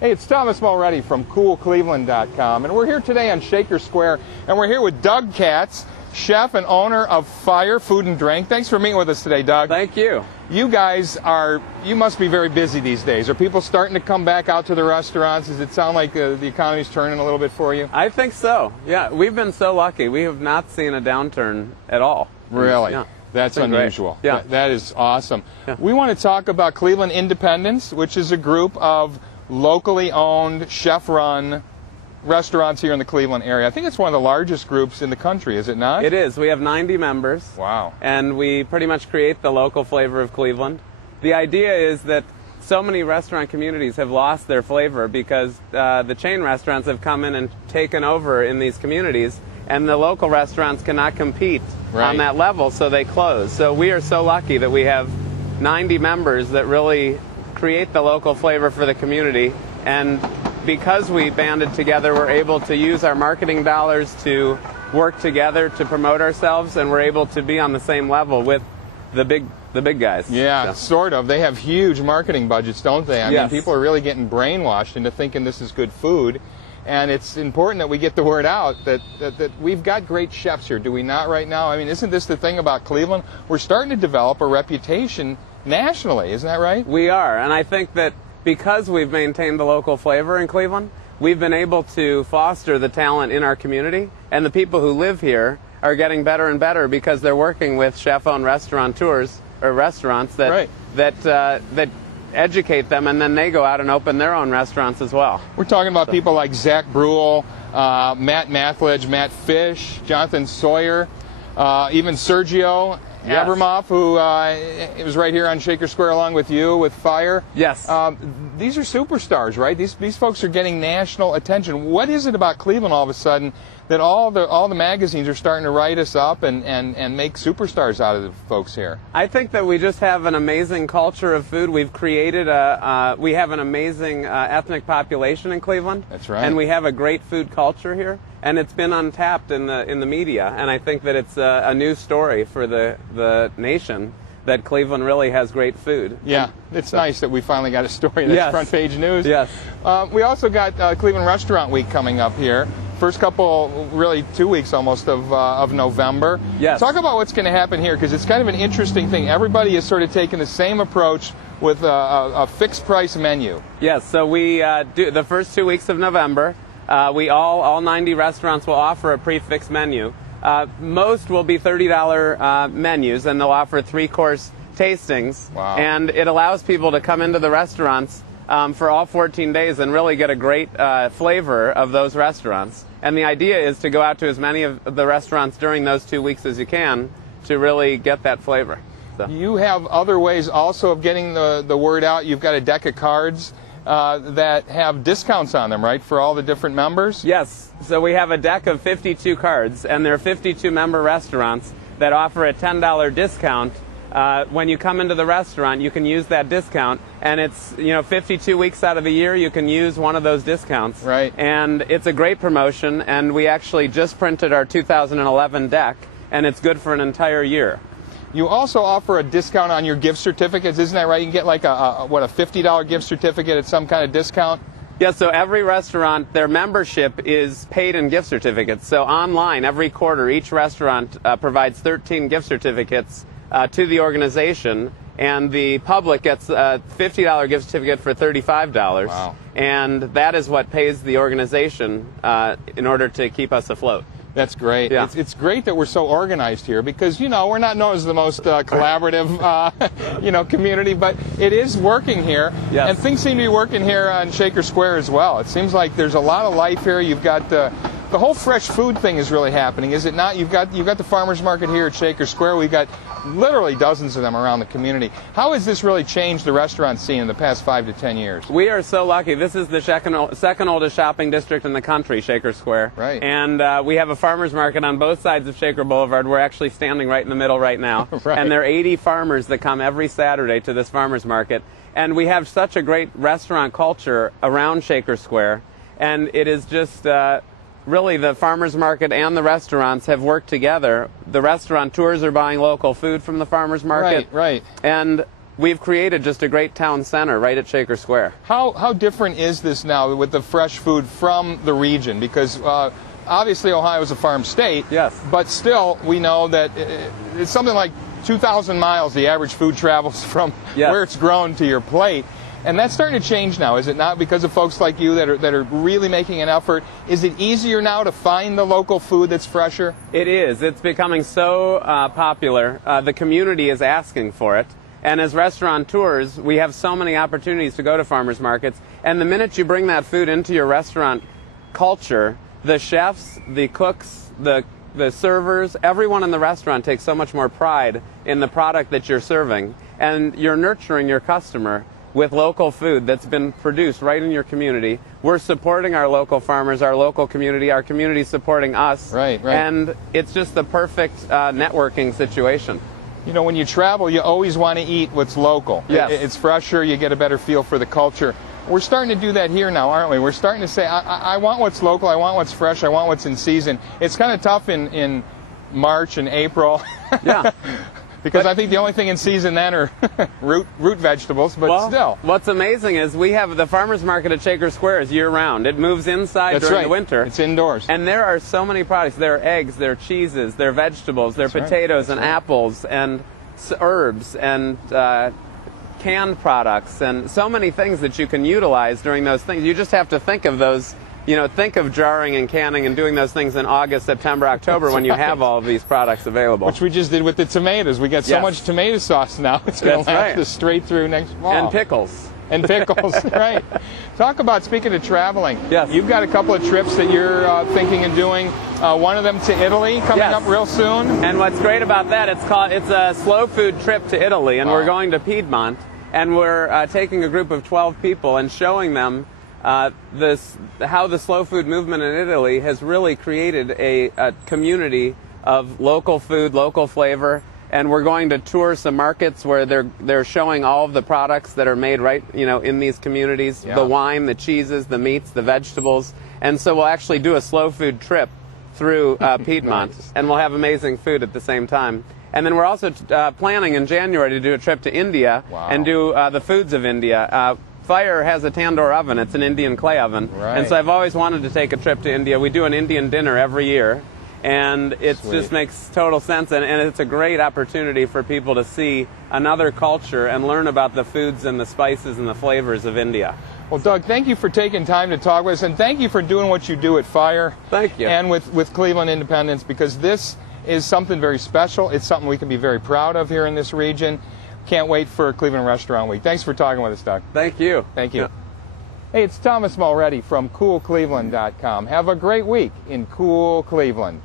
Hey, it's Thomas Mulready from CoolCleveland.com, and we're here today on Shaker Square, and we're here with Doug Katz, chef and owner of Fire Food and Drink. Thanks for meeting with us today, Doug. Thank you. You guys you must be very busy these days. Are people starting to come back out to the restaurants? Does it sound like the economy's turning a little bit for you? I think so. Yeah, we've been so lucky. We have not seen a downturn at all. Really? Yeah. That's unusual. Yeah. That is awesome. Yeah. We want to talk about Cleveland Independence, which is a group of locally owned, chef-run restaurants here in the Cleveland area. I think it's one of the largest groups in the country, is it not? It is. We have 90 members. Wow. And we pretty much create the local flavor of Cleveland. The idea is that so many restaurant communities have lost their flavor because the chain restaurants have come in and taken over in these communities, and the local restaurants cannot compete on that level, so they close. So we are so lucky that we have 90 members that really create the local flavor for the community, and because we banded together, we're able to use our marketing dollars to work together to promote ourselves, and we're able to be on the same level with the big guys. Yeah, sort of. They have huge marketing budgets, don't they? I mean, people are really getting brainwashed into thinking this is good food, and it's important that we get the word out that we've got great chefs here, do we not right now? I mean, isn't this the thing about Cleveland? We're starting to develop a reputation nationally, isn't that right? We are, and I think that because we've maintained the local flavor in Cleveland, we've been able to foster the talent in our community, and the people who live here are getting better and better because they're working with chef-owned restaurateurs or restaurants that educate them, and then they go out and open their own restaurants as well. We're talking about people like Zach Brule, Matt Mathledge, Matt Fish, Jonathan Sawyer, even Sergio Abramoff, who was right here on Shaker Square along with you with Fire. Yes. These are superstars, right? These folks are getting national attention. What is it about Cleveland all of a sudden that all the magazines are starting to write us up and make superstars out of the folks here? I think that we just have an amazing culture of food. We've created we have an amazing ethnic population in Cleveland. That's right. And we have a great food culture here, and it's been untapped in the media. And I think that it's a new story for the nation that Cleveland really has great food. Yeah, it's nice that we finally got a story that's front page news. Yes. We also got Cleveland Restaurant Week coming up here. First couple, really 2 weeks almost of November. Yes. Talk about what's going to happen here, because it's kind of an interesting thing. Everybody is sort of taking the same approach with a fixed price menu. Yes, so we do the first 2 weeks of November. All 90 restaurants will offer a prefix menu. Most will be $30 menus, and they'll offer 3-course tastings. Wow. And it allows people to come into the restaurants for all 14 days and really get a great flavor of those restaurants. And the idea is to go out to as many of the restaurants during those 2 weeks as you can to really get that flavor. So. You have other ways also of getting the word out. You've got a deck of cards that have discounts on them, right, for all the different members? Yes. So we have a deck of 52 cards, and there are 52 member restaurants that offer a $10 discount. When you come into the restaurant, you can use that discount, and it's 52 weeks out of the year you can use one of those discounts. Right. And it's a great promotion, and we actually just printed our 2011 deck, and it's good for an entire year. You also offer a discount on your gift certificates, isn't that right? You can get like a $50 gift certificate at some kind of discount? Yeah, so every restaurant, their membership is paid in gift certificates. So online, every quarter, each restaurant provides 13 gift certificates to the organization, and the public gets a $50 gift certificate for $35. Wow. And that is what pays the organization in order to keep us afloat. That's great. Yeah. It's great that we're so organized here because, we're not known as the most collaborative, community, but it is working here. Yes. And things seem to be working here on Shaker Square as well. It seems like there's a lot of life here. You've got the whole fresh food thing is really happening, is it not? You've got the farmers market here at Shaker Square. We've got literally dozens of them around the community. How has this really changed the restaurant scene in the past 5 to 10 years? We are so lucky. This is the second oldest shopping district in the country, Shaker Square. Right. And we have a farmers market on both sides of Shaker Boulevard. We're actually standing right in the middle right now. Right. And there are 80 farmers that come every Saturday to this farmers market. And we have such a great restaurant culture around Shaker Square. And it is just really the farmers market and the restaurants have worked together. The restaurateurs are buying local food from the farmers market. Right. And we've created just a great town center right at Shaker Square. How different is this now with the fresh food from the region? Because obviously Ohio is a farm state, yes, but still we know that it's something like 2,000 miles the average food travels from where it's grown to your plate. And that's starting to change now, is it not? Because of folks like you that are really making an effort. Is it easier now to find the local food that's fresher? It is. It's becoming so popular. The community is asking for it. And as restaurateurs, we have so many opportunities to go to farmers markets. And the minute you bring that food into your restaurant culture, the chefs, the cooks, the servers, everyone in the restaurant takes so much more pride in the product that you're serving. And you're nurturing your customer with local food that's been produced right in your community. We're supporting our local farmers, our local community, our community supporting us. Right. And it's just the perfect networking situation. You know, when you travel, you always want to eat what's local. Yes. It's fresher, you get a better feel for the culture. We're starting to do that here now, aren't we? We're starting to say, I want what's local, I want what's fresh, I want what's in season. It's kind of tough in March and April. Yeah. Because I think the only thing in season then are root vegetables, but still. What's amazing is we have the farmers market at Shaker Square is year-round. It moves inside during the winter. It's indoors. And there are so many products. There are eggs, there are cheeses, there are vegetables, there are potatoes and apples and herbs and canned products and so many things that you can utilize during those things. You just have to think of those. You know, think of jarring and canning and doing those things in August, September, October when you have all of these products available. Which we just did with the tomatoes. We got so much tomato sauce now, it's going to last us straight through next fall. And pickles. And pickles, right. Talk about, speaking of traveling, yes, you've got a couple of trips that you're thinking of doing. One of them to Italy coming up real soon. And what's great about that, it's a slow food trip to Italy, and we're going to Piedmont, and we're taking a group of 12 people and showing them how the slow food movement in Italy has really created a community of local food, local flavor, and we're going to tour some markets where they're showing all of the products that are made right, in these communities, the wine, the cheeses, the meats, the vegetables, and so we'll actually do a slow food trip through Piedmont, and we'll have amazing food at the same time. And then we're also planning in January to do a trip to India and do the foods of India. Fire has a tandoor oven. It's an Indian clay oven. Right. And so I've always wanted to take a trip to India. We do an Indian dinner every year, and it just makes total sense. And it's a great opportunity for people to see another culture and learn about the foods and the spices and the flavors of India. Well, Doug, thank you for taking time to talk with us, and thank you for doing what you do at Fire. Thank you. And with Cleveland Independence, because this is something very special. It's something we can be very proud of here in this region. Can't wait for Cleveland Restaurant Week. Thanks for talking with us, Doug. Thank you. Thank you. Hey, it's Thomas Mulready from CoolCleveland.com. Have a great week in cool Cleveland.